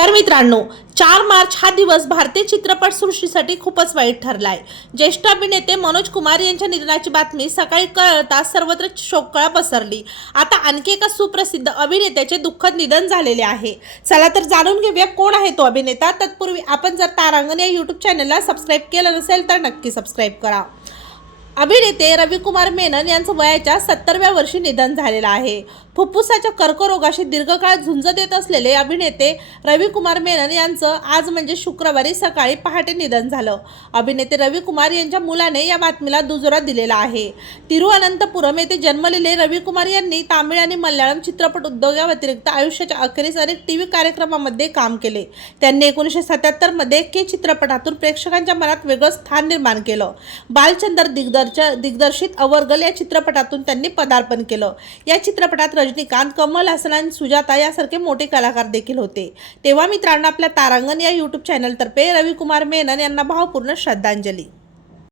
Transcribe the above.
नमस्कार मित्रांनो चार मार्च हा दिवस भारतीय चित्रपटसृष्टीसाठी खूपच वाईट ठरला आहे ज्येष्ठ अभिनेते मनोज कुमार यांच्या निधनाची बातमी सकाळी कळताच सर्वत्र शोककळा पसरली. आता आणखी एका सुप्रसिद्ध अभिनेत्याचे दुःखद निधन झालेले आहे. चला तर जाणून घेऊया कोण आहे तो अभिनेता. तत्पूर्वी आपण जर तारांगण या यूट्यूब चॅनलला सबस्क्राईब केलं नसेल तर नक्की सबस्क्राईब करा. अभिनेते रविकुमार मेनन यांचं वयाच्या सत्तरव्या वर्षी निधन झालेलं आहे. फुफ्फुसाच्या कर्करोगाशी दीर्घकाळ झुंज देत असलेले अभिनेते रविकुमार मेनन यांचं आज म्हणजे शुक्रवारी सकाळी पहाटे निधन झालं. अभिनेते रविकुमार यांच्या मुलाने या बातमीला दुजोरा दिलेला आहे. तिरुअनंतपुरम येथे जन्मलेले रविकुमार यांनी तामिळ आणि मल्याळम चित्रपट उद्योगाव्यतिरिक्त आयुष्याच्या अखेरीस अनेक टी व्ही कार्यक्रमामध्ये काम केले. त्यांनी एकोणीसशे सत्याहत्तरमध्ये के चित्रपटातून प्रेक्षकांच्या मनात वेगळं स्थान निर्माण केलं. बालचंदर दिग्दर्श दिग्दर्शित अवर्गल या चित्रपटातून त्यांनी पदार्पण केलं. या चित्रपटात रजनीकांत कमल हसन आणि सुजाता यासारखे मोठे कलाकार देखील होते. तेव्हा मित्रांनो आपल्या तारांगण या यूट्यूब चॅनलतर्फे रविकुमार मेनन यांना भावपूर्ण श्रद्धांजली.